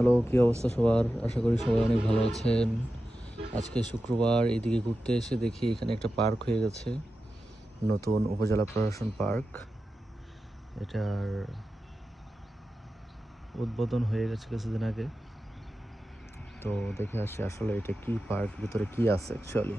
Hello, কী অবস্থা সবার? আশা করি সবাই অনেক ভালো আছেন। আজকে শুক্রবার, এইদিকে ঘুরতে এসে দেখি এখানে একটা পার্ক হয়ে গেছে, নতুন উপজেলা প্রশাসন পার্ক। এটার উদ্বোধন হয়ে গেছে কিছুদিন আগে। তো দেখে আসছি আসলে এটা কি পার্ক, ভিতরে কি আছে অ্যাকচুয়ালি।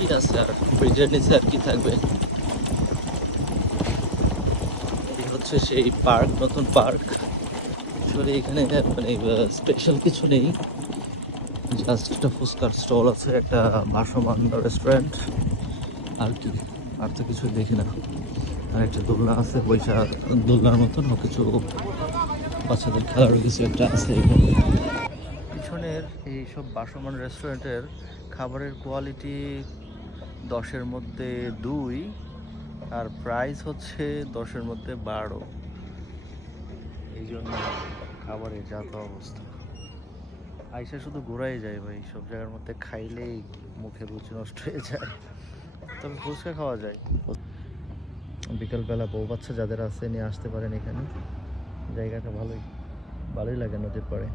কি আছে আর ব্রিজের নিচে আর কি থাকবে? এই হচ্ছে সেই পার্ক, নতুন পার্ক। আসলে এখানে মানে স্পেশাল কিছু নেই, জাস্ট একটা ফুচকার স্টল আছে, একটা ভাসমান রেস্টুরেন্ট, আর কি, আর তো কিছু দেখি না। আর একটা দোলনা আছে, বৈশা দোলনার মতন কিছু বাচ্চাদের খেলার কিছু একটা আছে এখানে। পিছনের এই সব ভাসমান রেস্টুরেন্টের খাবারের কোয়ালিটি 10-এর মধ্যে 2, আর প্রাইস হচ্ছে 10-এর মধ্যে 12। এই জন্য খাবারের যা তো অবস্থা, আইসা শুধু ঘোরাই যায় ভাই, সব জায়গার মধ্যে খাইলেই মুখে রুচি নষ্ট হয়ে যায়। তবে ফুচকা খাওয়া যায়। বিকালবেলা বউ বাচ্চা যাদের আছে নিয়ে আসতে পারেন এখানে, জায়গাটা ভালোই ভালোই লাগে নদীর পাড়ে।